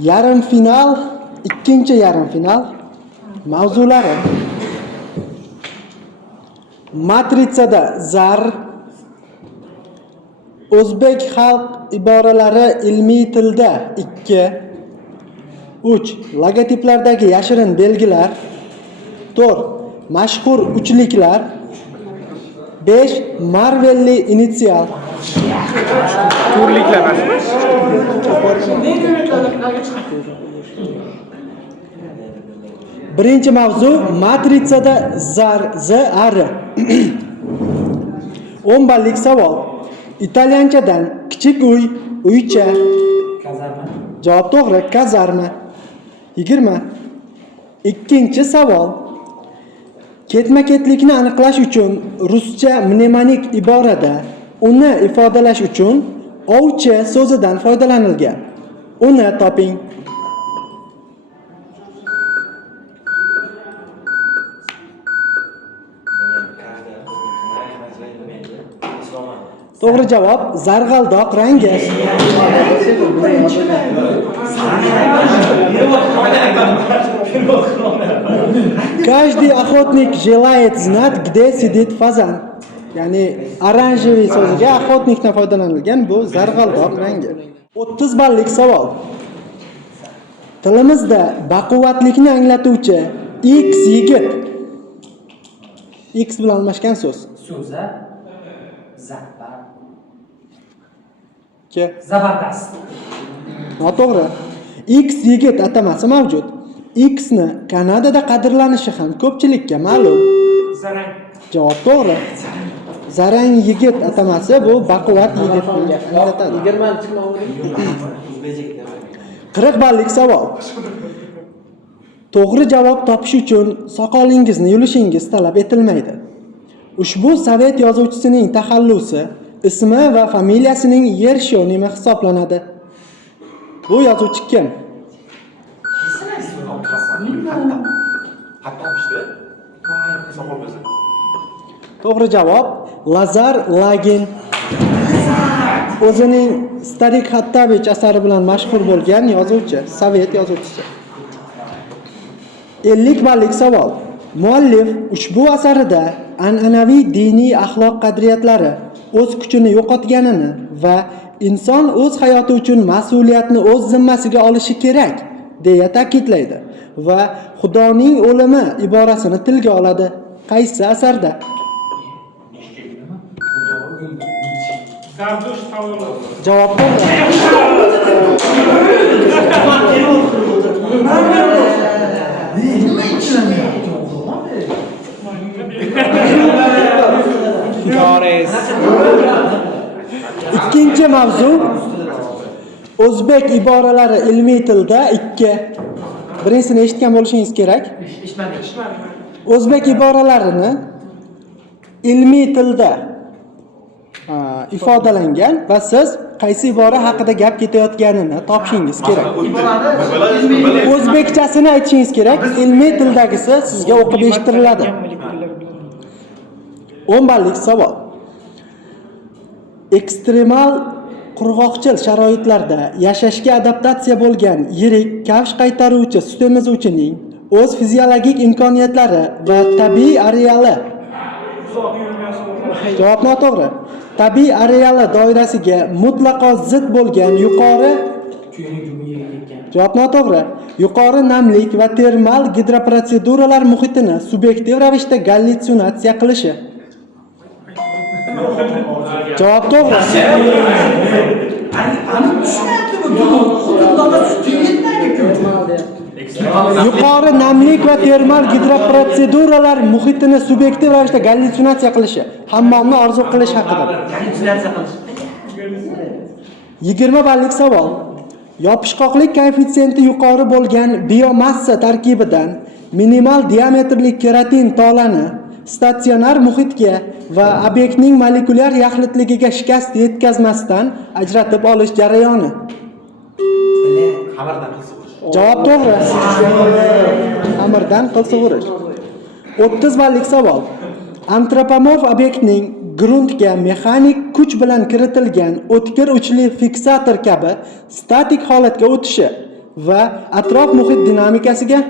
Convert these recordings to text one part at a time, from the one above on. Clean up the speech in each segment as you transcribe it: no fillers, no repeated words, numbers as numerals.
Yarim final, ikkinchi yarim final mavzulari. Matritsada zar, o'zbek xalq iboralari ilmiy tilda 2, 3 logotiplardagi yashirin belgilar, 4 mashhur uchliklar, 5 Marvelli initsial. Turliklar. Birinchi mavzu matritsada zar, zar. 10 ballik savol. Italyanchadan kichik uy, uycha. Kazarma. Javob to'g'ri, kazarma. 20. Ikkinchi savol. Ketma-ketlikni aniqlash uchun ruscha mnemonik iborada uni ifodalash uchun ovchi so'zidan foydalanilgan. Uni toping. To'g'ri javob zarg'aldoq rangi. Каждый охотник желает знать, где сидит фазан. Ya'ni oranjeviy so'ziga охотникdan foydalanilgan bu zarg'aldoq rangi. 30 ballik savol. Tilimizda baquvvatlikni anglatuvchi X yigit. X bilan almashgan so'z. So'za. Zabar. Ke. Zabardast. Noto'g'ri. X yigit atamasi mavjud. X ni Kanadada qadrlanishi ham ko'pchilikka ma'lum. Zarang. Javob to'g'ri. Zarang yigit atamasi bu baquvvat yigitni anglatadi. 40 ballik savol. To'g'ri javob topish uchun soqolingizni yulishingiz talab etilmaydi. Ushbu sovet yozuvchisining taxallusi, ismi va familiyasining yer shionimi hisoblanadi. Bu yozuvchi kim? To'g'ri javob Lazar Lagin. O'zining Starik Xattavich asari bilan mashhur bo'lgan yozuvchi, sovet yozuvchisi. 50 ballik savol. Muallif ushbu asarida an'anaviy diniy axloq qadriyatlari o'z kuchini yo'qotganini va inson o'z hayoti uchun mas'uliyatni o'z zimmasiga olishi kerak deya ta'kidlaydi va Xudoning o'limi iborasini tilga oladi. Qaysi asarda? Javob to'g'ri. Ikkinchi mavzu o'zbek iboralari ilmiy tilda 2. Birinchisini eshitgan bo'lishingiz kerak. O'zbek iboralarini ilmiy tilda ifodalangan va siz qaysi ibora haqida gap ketayotganini topishingiz kerak. O'zbekchasini aytishingiz kerak, ilmiy tildagisi sizga o'qib eshittiriladi. 10 ballik savol. Ekstremal qurg'oqchil sharoitlarda yashashga adaptatsiya bo'lgan yirik kavsh qaytaruvchi sut emizuvchining o'z fiziologik imkoniyatlari va tabiiy areali. Javob noto'g'ri. Tabiiy areali doirasiga mutlaqo zid bo'lgan yuqori. Javob noto'g'ri. Yuqori namlik va termal gidroprotseduralar muhitini subyektiv ravishda gallyutsinatsiya qilishi. Javob to'g'ri. Yuqori namlik va termal gidroprotseduralar muhitini subyektiv ravishda gallyutsinatsiya qilishi, hammomni orzu qilish haqida. 20 ballik savol. Yopishqoqlik koeffitsiyenti yuqori bo'lgan biomassa tarkibidan minimal diametrli keratin tolani statsionar muhitga va obyektning molekulyar yaxlitligiga shikast yetkazmasdan ajratib olish jarayoni. Javob to'g'ri. Xamirdan qil sug'urish. 30 ballik savol. Antropomorf obyektning gruntga mexanik kuch bilan kiritilgan o'tkir uchli fiksator kabi statik holatga o'tishi va atrof muhit dinamikasiga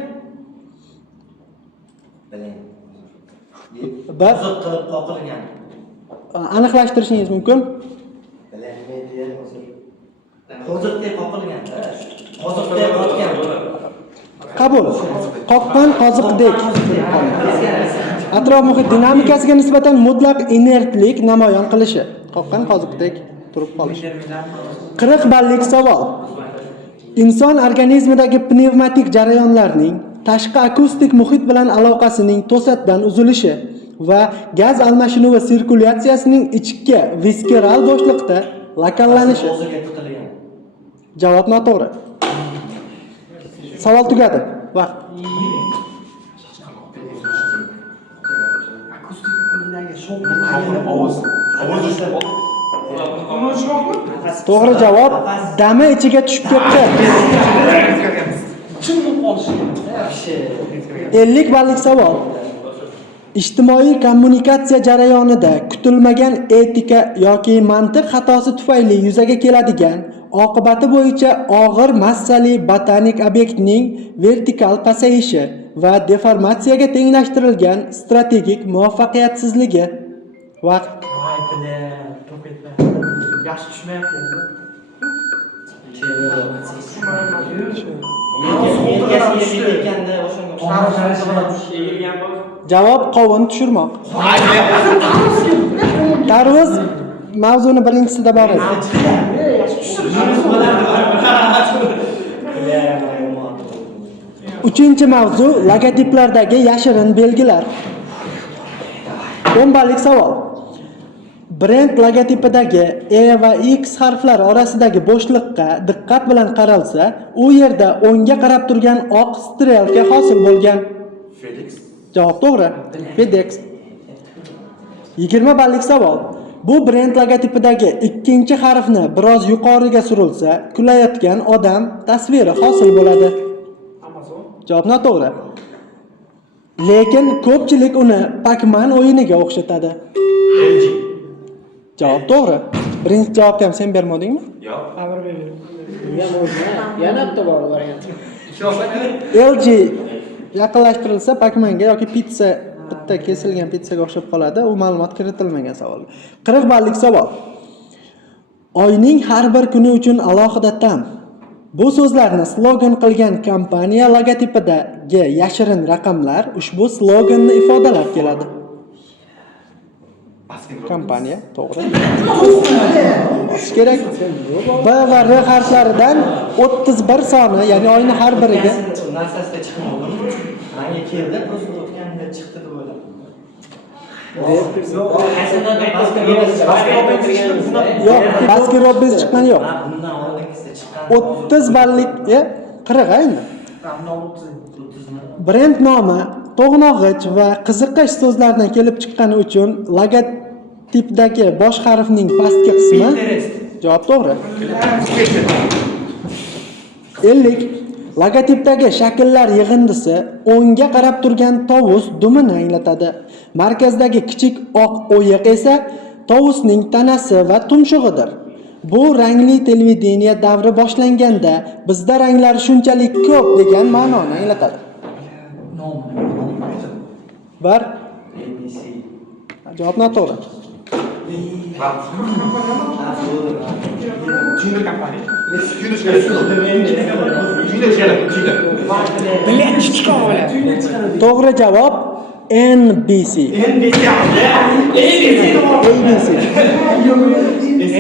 bir Qo'ziq qilib qoqilgan. aniqlashtirishingiz mumkin. Qo'ziqdek qoqilgan. Qoziqdek qotgan. Qabul. Qoqqan qoziqdek. Atrof muhit dinamikasiga nisbatan mutlaq inertlik namoyon qilishi. Qoqqan qoziqdek turib qolishi. 40 ballik savol. Inson organizmidagi pnevmatik jarayonlarning tashqi akustik muhit bilan aloqasining to'satdan uzilishi va gaz almashinuvi sirkulyatsiyasining ichki viskeral bo'shliqda lokallanishi. O'ziga tiqilgan. Javob noto'g'ri. Savol tugadi. Vaqt. To'g'ri javob dami ichiga tushib ketdi. 50 ballik savol. Ijtimoiy kommunikatsiya jarayonida kutilmagan etika yoki mantiq xatosi tufayli yuzaga keladigan oqibati bo'yicha og'ir massali botanik obyektning vertikal pasayishi va deformatsiyaga tenglashtirilgan strategik muvaffaqiyatsizligi. Vaqt. Yaxshi tushmayapti. Yelkasiga tekanda o'shanga Javob qovun tushirmoq. Tarvuz mavzuni birinchisida bor edi. Uchinchi mavzu logotiplardagi yashirin belgilar. 10 ballik savol. Brend logotipidagi E va X harflari orasidagi bo'shliqqa diqqat bilan qaralsa, u yerda o'ngga qarab turgan oq strelka hosil bo'lgan. Felix. Javob to'g'ri. FedEx. 20 ballik savol. Bu brend logotipidagi ikkinchi harfni biroz yuqoriga surilsa, kulayotgan odam tasviri hosil bo'ladi. Amazon. Javob noto'g'ri. Lekin ko'pchilik uni Pac-Man o'yiniga o'xshatadi. LG. Javob to'g'ri. Birinchi javobni ham sen bermadingmi? Yo'q. Xabar bering. Yana bitta bor variant. LG yaqinlashtirilsa Pac-Manga yoki pizza bitta kesilgan pizzaga o'xshab qoladi. U ma'lumot kiritilmagan savol. 40 ballik savol. Oyning har bir kuni uchun alohida tan. Bu so'zlarni slogan qilgan kompaniya logotipidagi yashirin raqamlar ushbu sloganni ifodalab keladi. Kompaniya, to'g'ri. Bosish kerak. B va R harflaridan 31 soni, ya'ni oyning har biriga narsasida chiqmadim. Menga keldi, просто o'tganda chiqdi deb o'yladim. yo'q, Baskin Robbins chiqqani yo'q. Bundan oldingisida chiqqan. 30 ballik, 40 endi. Brend nomi to'g'nog'ich va qiziqish so'zlaridan kelib chiqqani uchun logotipdagi bosh harfning pastki qismi javob to'g'ri. 50. Logotipdagi shakllar yig'indisi o'ngga qarab turgan tovus dumini anglatadi. Markazdagi kichik oq o'yiq esa tovusning tanasi va tumshug'idir. Bu rangli televideniya davri boshlanganda bizda ranglar shunchalik ko'p degan ma'noni anglatadi. Bir. Javob noto'g'ri. China kompaniya. To'g'ri javob NBC.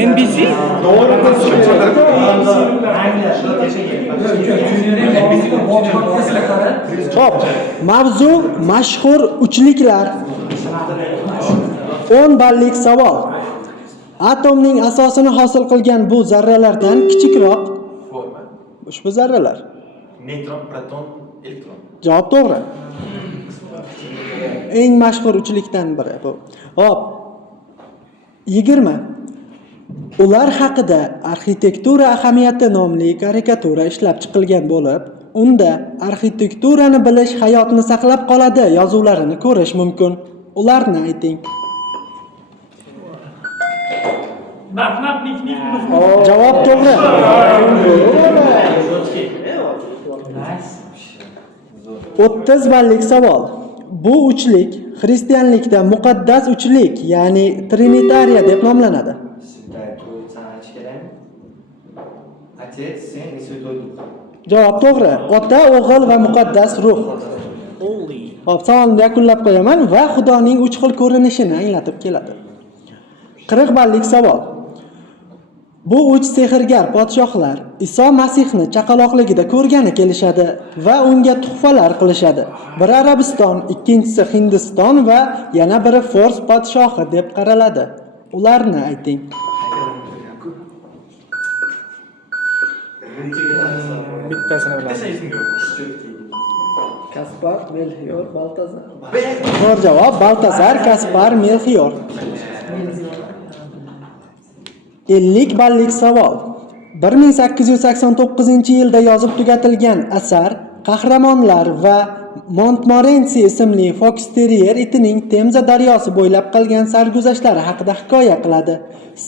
NBC? Xo'p, mavzu mashhur uchliklar. 10 ballik savol. Atomning asosini hosil qilgan bu zarralardan kichikroq Forma. ushbu zarralar. Neutron, proton, elektron. Javob to'g'ri. Eng mashhur uchlikdan biri bu. Hop. 20. Ular haqida arxitektura ahamiyati nomli karikatura ishlab chiqilgan bo'lib, unda arxitekturani bilish hayotni saqlab qoladi yozuvlarini ko'rish mumkin. Ularni ayting. Javob to'g'ri. Nice. 30 ballik savol. Bu uchlik xristianlikda muqaddas uchlik, ya'ni Trinitariya deb nomlanadi. Sizda Troitsani aytish kerakmi? Отец, Сын и Святой Дух. Javob to'g'ri. Ota, O'g'il va muqaddas ruh. Xo'p, savolni yakunlab qo'yaman va Xudoning 3 xil ko'rinishini anglatib keladi. 40 ballik savol. Bu 3 sehrgar podshohlar Iso Masihni chaqaloqligida ko'rgani kelishadi va unga tuhfalar qilishadi. Biri Arabiston, ikkinchisi Hindiston va yana biri Fors podshohi deb qaraladi. Ularni ayting. Bittasini bilaman. Bitta ismga yo'q. Kaspar, Melchior, Baltazar. To'g'ri javob Baltazar, Kaspar, Melchior. 50 ballik savol. 1889-yilda yozib tugatilgan asar qahramonlar va Montmorency ismli Fox-terrier itining Temza daryosi bo'ylab qilgan sarguzashtlari haqida hikoya qiladi.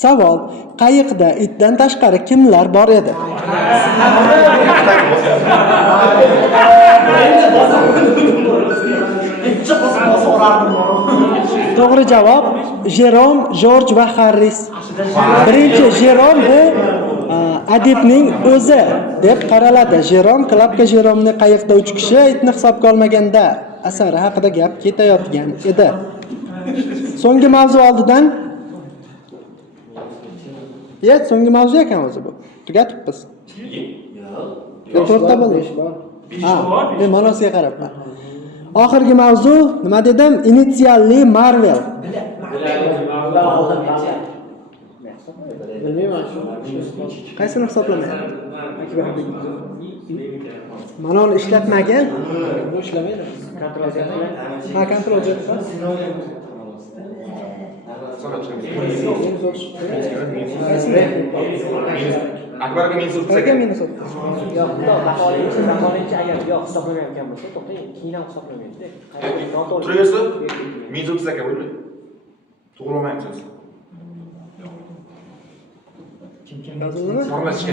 Savol: qayiqda itdan tashqari kimlar bor edi? To'g'ri javob Jerom, Jorj va Harris. Birinchi Jerom bu adibning o'zi deb qaraladi. Jerom, Klapka Jeromni qayiqda 3 kishi itni hisobga olmaganda asari haqida gap ketayotgan edi. So'nggi mavzu oldidan so'nggi mavzu ekan o'zi bu. Tugatibmiz. To'rtta bo'ldi. 5 bor. Men ma'nosiga qarabman. Oxirgi mavzu nima dedim? Initsialli Marvel. Bilmayman shu. Qaysini hisoblamaydi? Mana uni ishlatmagan. Bu ishlamaydi. Kontrol qiling. Ha, kontrol qilyapman. Akbarga men so'z Qayerga meni sot? Yo'q, baholaychi agar yo'q hisoblamayotgan bo'lsa, to'xtang, keyin ham hisoblamaydi. turaversa men so'z aka bo'ldi. To'g'ri olmayman so'z. Formatlashga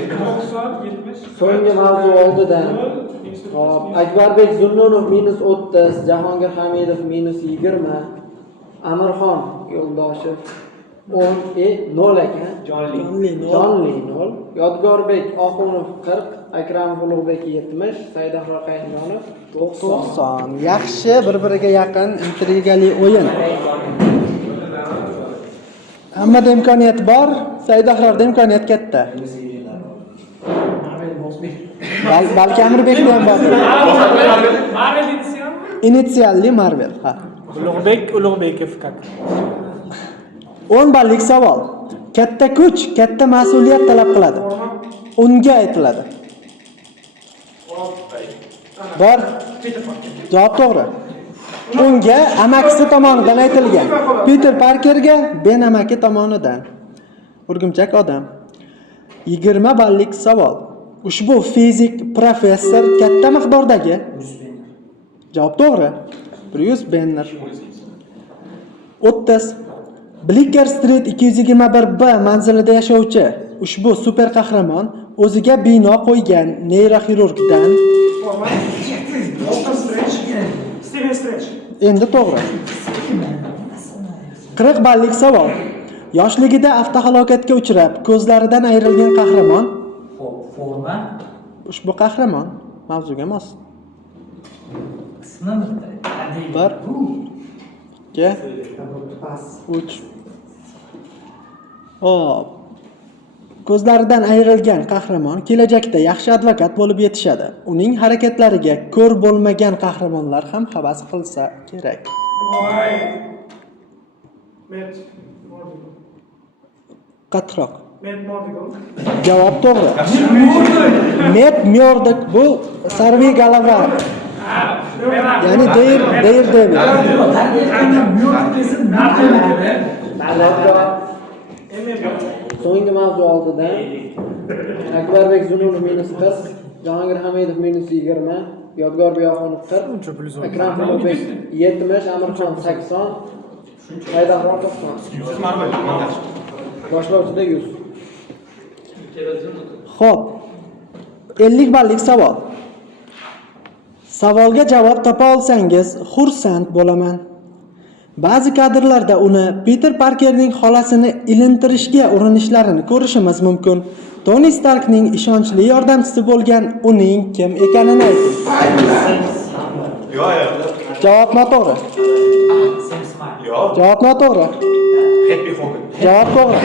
So'nggi mavzu oldidan. Hop, Akbarbek Zunnunov -30, Jahongir Hamidov -20, Amirxon Yo'ldoshev 0 ekan. Jonli 0, Yodgorbek Oxunov 40, Akram Ulug'bek 70, Saidaxroq Qayinjonov 90. 90. Yaxshi, bir-biriga yaqin, intrigali o'yin. Hammada imkoniyat bor, Saidaxroqda imkoniyat katta. Balki Amirbekda ham bor. Marvel editsion. Initsialli Marvel. Ha. Ulug'bekov kak. 10 ballik savol. Katta kuch, katta mas'uliyat talab qiladi. Unga aytiladi. Bor. Javob to'g'ri. Unga amakisi tomonidan aytilgan. Peter Parkerga Ben amaki tomonidan. Urgumchak odam. 20 ballik savol. Ushbu fizik professor katta miqdordagi javob to'g'ri. Bruce Banner. 30. Blicker Street 221B manzilida yashovchi ushbu super qahramon o'ziga bino qo'ygan neyroxirurgdan Steven Stretch. endi to'g'ri. 40 ballik savol. Yoshligida avtohalokatga uchrab, ko'zlaridan ayrilgan qahramon Forma. ushbu qahramon mavzuga mos. Ismi 1 2 3 Hop. Ko'zlaridan ayrilgan qahramon kelajakda yaxshi advokat bo'lib yetishadi. Uning harakatlariga ko'r bo'lmagan qahramonlar ham havas qilsa kerak. Qattiqroq. Javob to'g'ri. Met Murdock bu Sarvi Galava. Ya'ni Deyr David. So'nggi mavzu oldidan Akbarbek Zunnunov -40, Jahongir Hamidov -20, Yodgorbek Oxunov 40, Akram Ulug'bek 70, Amirxon 80, Saidaxroq 90. Siz Marvel montaj. Boshlovchida 100. Xo'p. 50 ballik savol. Savolga javob topa olsangiz, xursand bo'laman. Ba'zi kadrlarda uni Peter Parkerning xolasini ilintirishga urinishlarini ko'rishimiz mumkin. Toni Starkning ishonchli yordamchisi bo'lgan uning kim ekanini ayting. Yo'q, Javob noto'g'ri. Sam Smart. yo'q. Javob noto'g'ri. Happy Hogan. Javob to'g'ri.